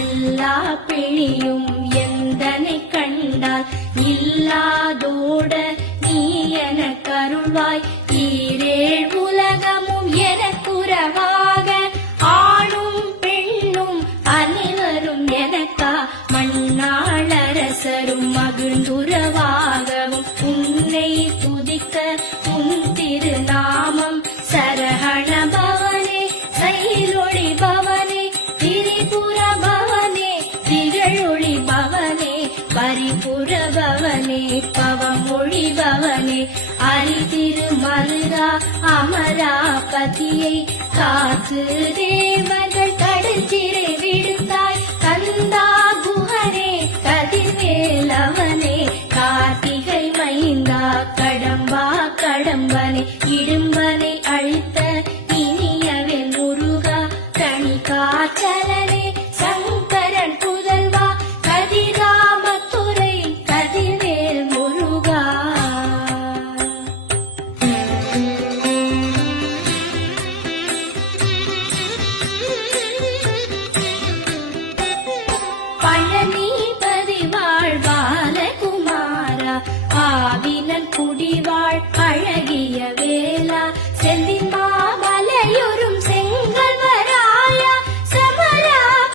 எல்லா பிணியும் எந்தனை கண்டால் இல்லாதோட நீ என கருள்வாய். ஈரேழ் உலகமும் எனக்குறவாக ஆணும் பெண்ணும் அனைவரும் எனக்கா மண்ணாளரசரும் மகிழ்ந்துறவாகவும் உன்னை துதிக்க உன் திருநாமம் சரஹண பவனே சைலொளி பவனே திரிபுர பவனே திகழொளி பவனே பரிபுர பவனே பவமொழி பவனே அரிதிருமருகா அமராபதியை காத்து தேவர்கள் கடற்சிறை விடுத்தாய். கந்தா குஹனே கதிர்வேலவனே கார்த்திகை மைந்தா கடம்பா கடம்பனே இடும்பனை அழித்த இனியவே முருகா கனி காற்றலனே சங்கரன் புதல்வா கதிராமத்துறை கதிர்வேல் முருகா. பழனிபதி வாழ்வால குமாரா ஆவினன் குடிவாழ் அழகிய வேளா செல்லின் மாமலையொரும்